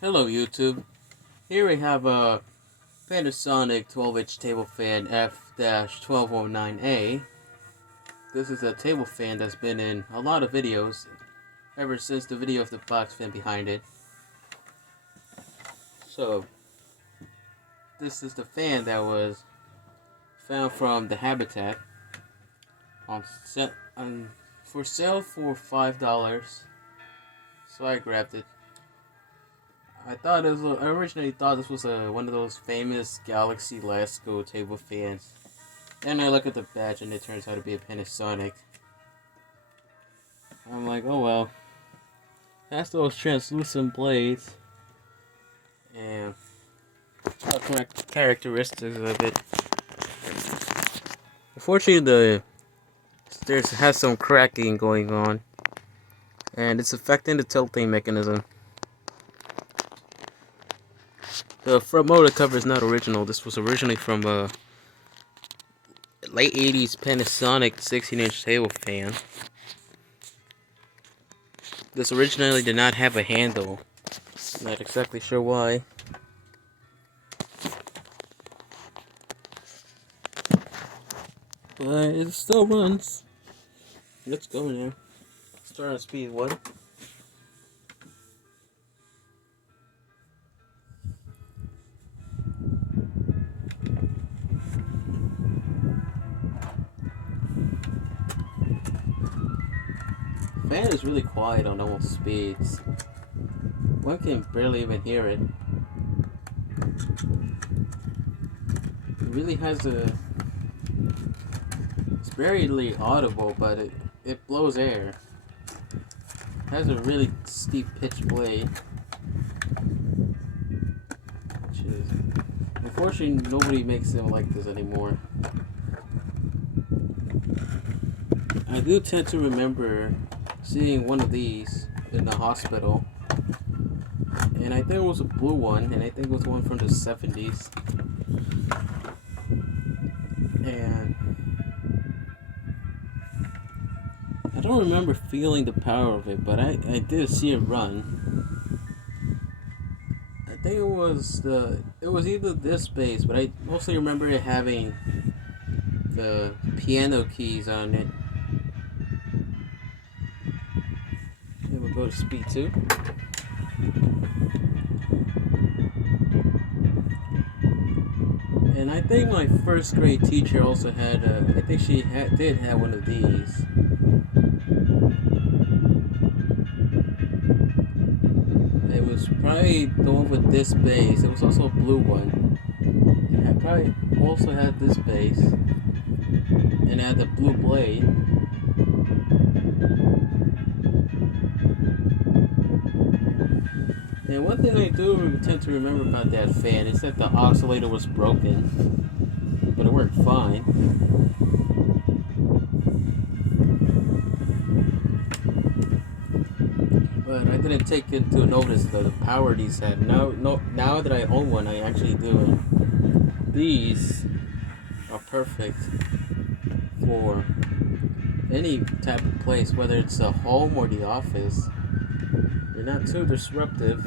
Hello YouTube. Here we have a Panasonic 12-inch table fan F-1209A. This is a table fan that's been in a lot of videos ever since the video of the box fan behind it. So, this is the fan that was found from the Habitat for sale for $5. So I grabbed it. I originally thought this was one of those famous Galaxy Lasko table fans. Then I look at the badge and it turns out to be a Panasonic. I'm like, oh well. That's those translucent blades. And characteristics of it. Unfortunately, has some cracking going on. And it's affecting the tilting mechanism. The front motor cover is not original. This was originally from a late 80s Panasonic 16-inch table fan. This originally did not have a handle. Not exactly sure why. But it still runs. Let's go now. Start on speed 1. The fan is really quiet on normal speeds. One can barely even hear it. It really has it's barely audible, but it blows air. It has a really steep pitch blade. Which is, unfortunately, nobody makes them like this anymore. I do tend to remember seeing one of these in the hospital, and I think it was a blue one, and I think it was one from the 70s. And I don't remember feeling the power of it, but I did see it run. I think it was either this bass, but I mostly remember it having the piano keys on it. Okay, we'll go to speed 2. And I think my first grade teacher also had I think she did have one of these. It was probably the one with this bass. It was also a blue one. It probably also had this bass. And it had the blue blade. And one thing I do tend to remember about that fan is that the oscillator was broken, but it worked fine. But I didn't take into notice the power these had. Now that I own one, I actually do. These are perfect for any type of place, whether it's a home or the office. They're not too disruptive.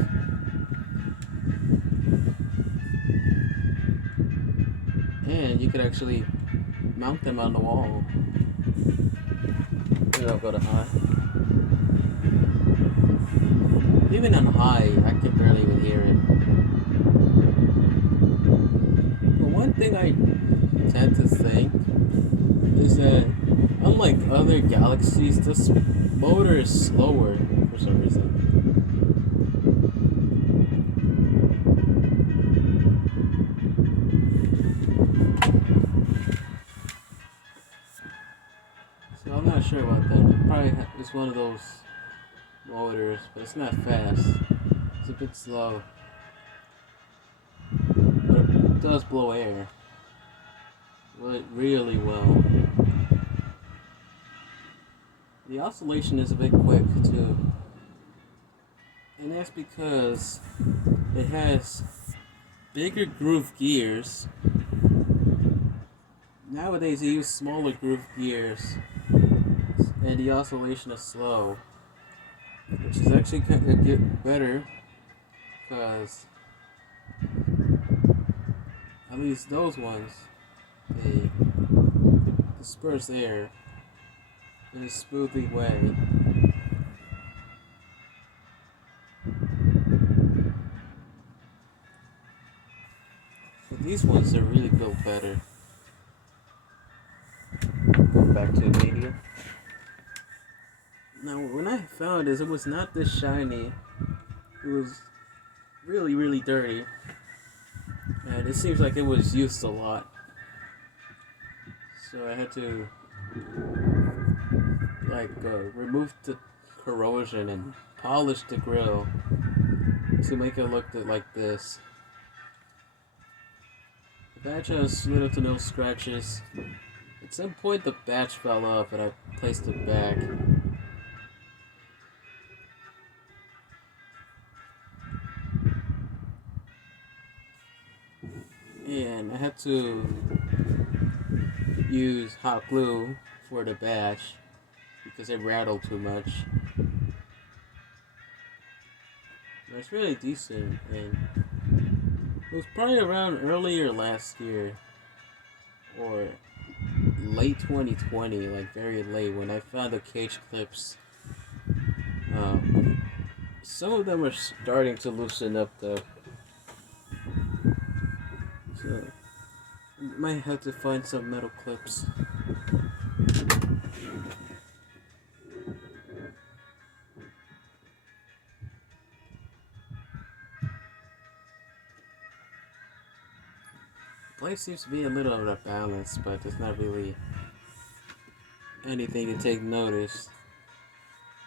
And you could actually mount them on the wall. Here, I'll go to high. Even on high, I can barely even hear it. But one thing I tend to think is that, unlike other Galaxies, this motor is slower for some reason. So I'm not sure about that. It probably is one of those motors, but it's not fast. It's a bit slow. But it does blow air. Really well. The oscillation is a bit quick too. And that's because it has bigger groove gears. Nowadays they use smaller groove gears, and the oscillation is slow, which is actually kind of better because at least those ones, they disperse air in a smoothly way. But these ones are really built better. Go back to the media. Now, when I found this, it was not this shiny. It was really, really dirty. And it seems like it was used a lot. So I had to remove the corrosion and polish the grill to make it look like this. The batch has little to no scratches. At some point the batch fell off and I placed it back. And I had to use hot glue for the batch because it rattled too much. But it's really decent, and it was probably around earlier last year or late 2020, like very late, when I found the cage clips. Some of them are starting to loosen up though, so might have to find some metal clips. Life seems to be a little out of balance, but there's not really anything to take notice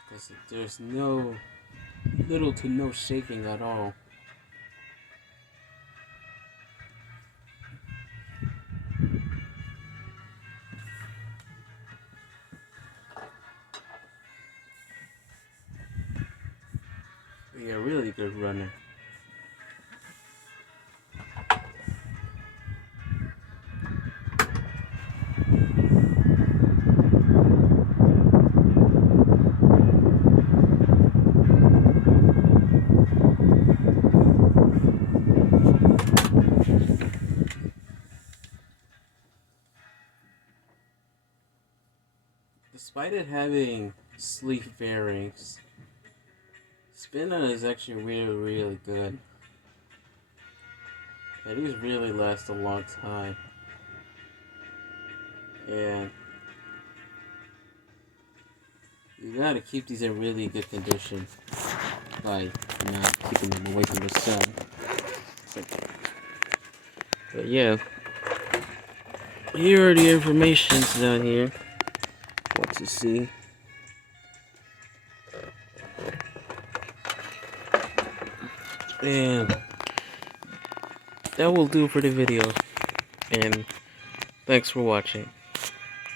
because there's little to no shaking at all. You're a really good runner. Despite it having sleeve fairings, spin-on is actually really, really good. And these really last a long time. And you gotta keep these in really good condition by not keeping them away from the sun. But yeah, here are the informations down here. What to see. And that will do for the video. And thanks for watching.